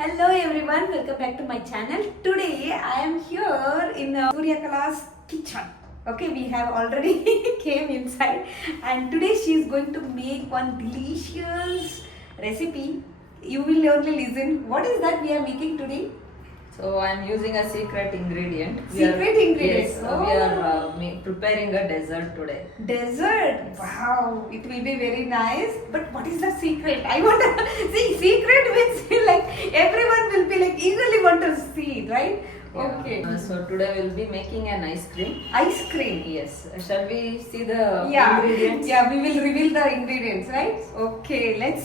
Hello everyone, welcome back to my channel. Today I am here in Surya Kala's kitchen. Okay, we have already came inside and today she is going to make one delicious recipe. You will only listen. What is that we are making today? So I am using a secret ingredient. Secret ingredient? Yes, we are preparing a dessert today. Dessert? Wow, it will be very nice. But what is the secret? I want to see. Secret means like everyone will be like eagerly want to see it, right? Yeah. Okay. So today we will be making an ice cream. Ice cream. Yes. Shall we see the Yeah. ingredients? Yeah, we will reveal the ingredients, right? Okay, let's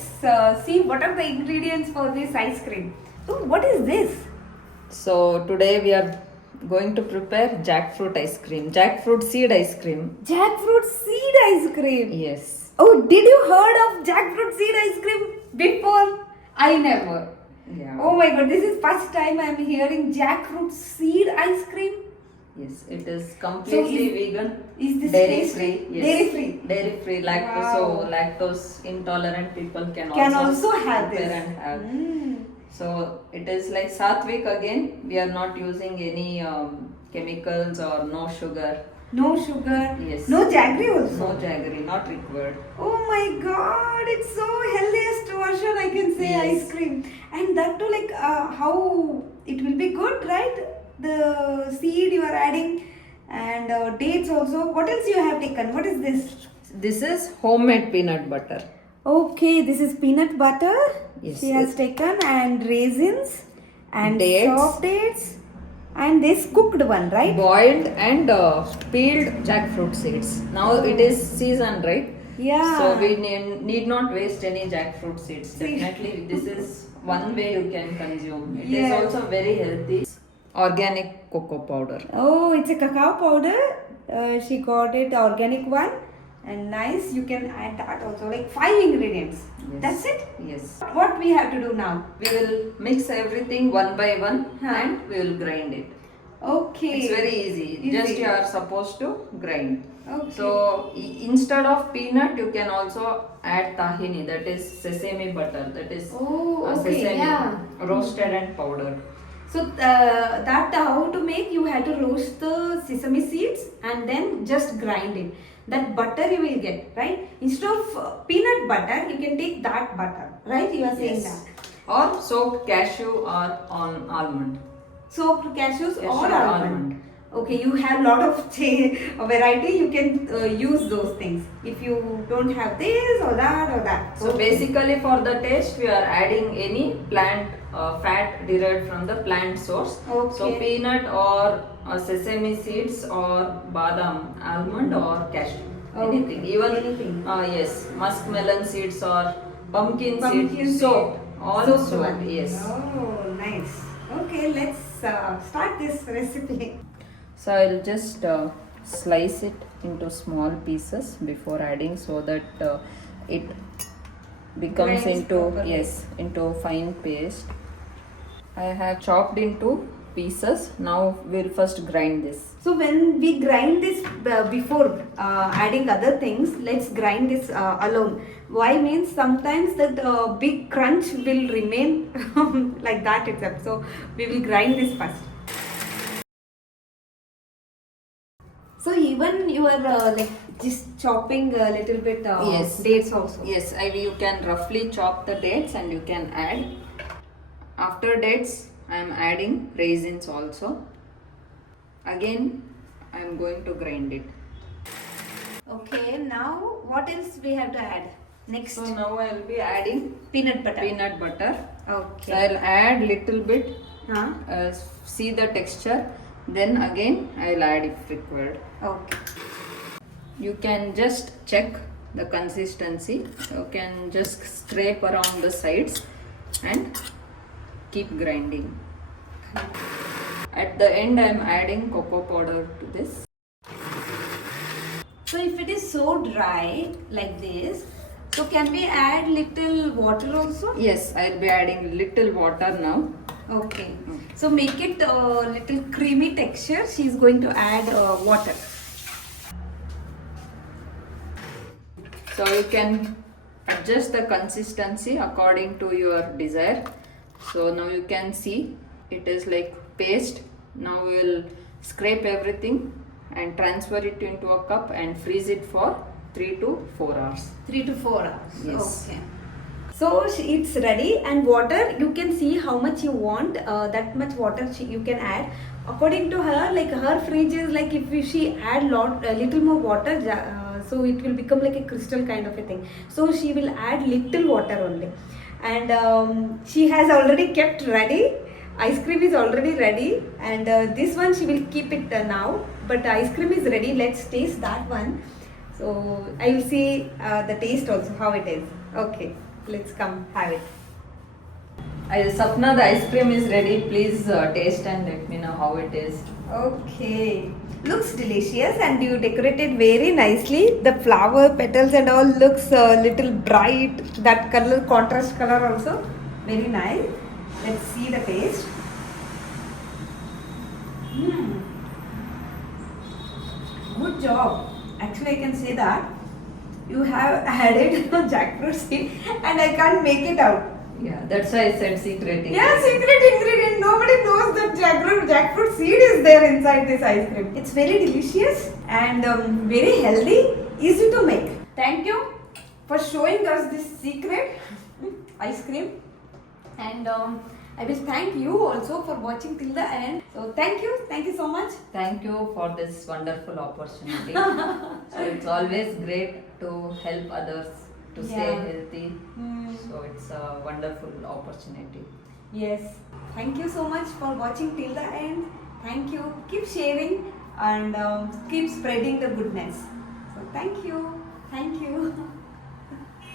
see what are the ingredients for this ice cream. Oh, what is this? So today we are going to prepare jackfruit ice cream, jackfruit seed ice cream. Jackfruit seed ice cream. Yes. Oh, did you heard of jackfruit seed ice cream before? I never. Yeah. Oh my god, this is first time I am hearing jackfruit seed ice cream. Yes, it is completely vegan. Is this dairy tasty? free? Yes. Dairy free. Dairy free. Lactose. Wow. So lactose intolerant people can Also have prepare this. and have. So it is like Satvik again. We are not using any chemicals or no sugar. No sugar. Yes. No jaggery also. No jaggery, not required. Oh my god, it's so healthiest version I can say Yes. ice cream. And that too like how it will be good, right? The seed you are adding and dates also. What else you have taken? What is this? This is homemade peanut butter. Okay, this is peanut butter. Yes. She has taken and raisins and Dates. soft dates and this cooked one, right? Boiled and peeled jackfruit seeds. Now it is season, right? Yeah. So we need not waste any jackfruit seeds. Definitely, this is one way you can consume. It is Yes. also very healthy. Organic cocoa powder. Oh, it's a cacao powder. She got it organic one. And nice, you can add that also, like 5 ingredients. Yes. That's it? Yes. What we have to do now? We will mix everything one by one Huh. and we will grind it. Okay. It's very easy. Just you are supposed to grind. Okay. So instead of peanut, you can also add tahini, that is sesame butter, that is sesame roasted and powdered. So that how to make, you have to roast the sesame seeds and then just grind it. That butter you will get, right? Instead of peanut butter, you can take that butter, right? You are saying Yes. that. Or soaked cashew or on almond. Soaked cashews Cashew or or almond. almond. Okay, you have lot of variety. You can use those things. If you don't have this or that. So basically for the taste, we are adding any plant fat derived from the plant source. Okay. So peanut or sesame seeds or badam, almond or cashew. Okay. Anything. Even Anything. yes, muskmelon seeds or pumpkin Pumpkin seeds. seed. Soaked. All Soaked soaked. one. Yes. Oh, nice. Okay, let's start this recipe. So I'll just slice it into small pieces before adding, so that it becomes Grinds into properly. into fine paste. I have chopped into pieces. Now we'll first grind this. So when we grind this before adding other things, let's grind this alone. Why means sometimes that big crunch will remain like that itself. So we will grind this first. So even you are like just chopping a little bit Yes. dates also. Yes, you can roughly chop the dates and you can add. After dates, I am adding raisins also. Again, I am going to grind it. Okay, now what else we have to add? Next, So now I will be adding peanut butter. peanut butter. Okay. So I'll add little bit. Huh? See the texture. Then again I'll add if required. Okay. You can just check the consistency. You can just scrape around the sides and keep grinding. At the end I am adding cocoa powder to this. So if it is so dry like this, so can we add little water also? Yes, I'll be adding little water now. Okay. So make it a little creamy texture. She is going to add water. So you can adjust the consistency according to your desire. So now you can see it is like paste. Now we will scrape everything and transfer it into a cup and freeze it for 3 to 4 hours. 3 to 4 hours. Yes. Okay. So it's ready, and water, you can see how much you want, that much water you can add. According to her, like her fridge is like if she add little more water, so it will become like a crystal kind of a thing. So she will add little water only, and she has already kept ready. Ice cream is already ready, and this one she will keep it now. But ice cream is ready. Let's taste that one. So I will see the taste also how it is. Okay. Let's come have it. Sapna, the ice cream is ready. Please taste and let me know how it is. Okay. Looks delicious, and you decorated very nicely. The flower petals and all looks a little bright. That color, contrast color also very nice. Let's see the taste. Good job. Actually, I can say that you have added jackfruit seed, and I can't make it out. Yeah, that's why I said secret ingredient. Yeah, secret ingredient. Nobody knows that jackfruit seed is there inside this ice cream. It's very delicious and very healthy, easy to make. Thank you for showing us this secret ice cream, and I will thank you also for watching till the end. So thank you so much. Thank you for this wonderful opportunity. So it's always great to help others to stay healthy. So it's a wonderful opportunity. Yes. Thank you so much for watching till the end. Thank you. Keep sharing and keep spreading the goodness. So thank you. Thank you.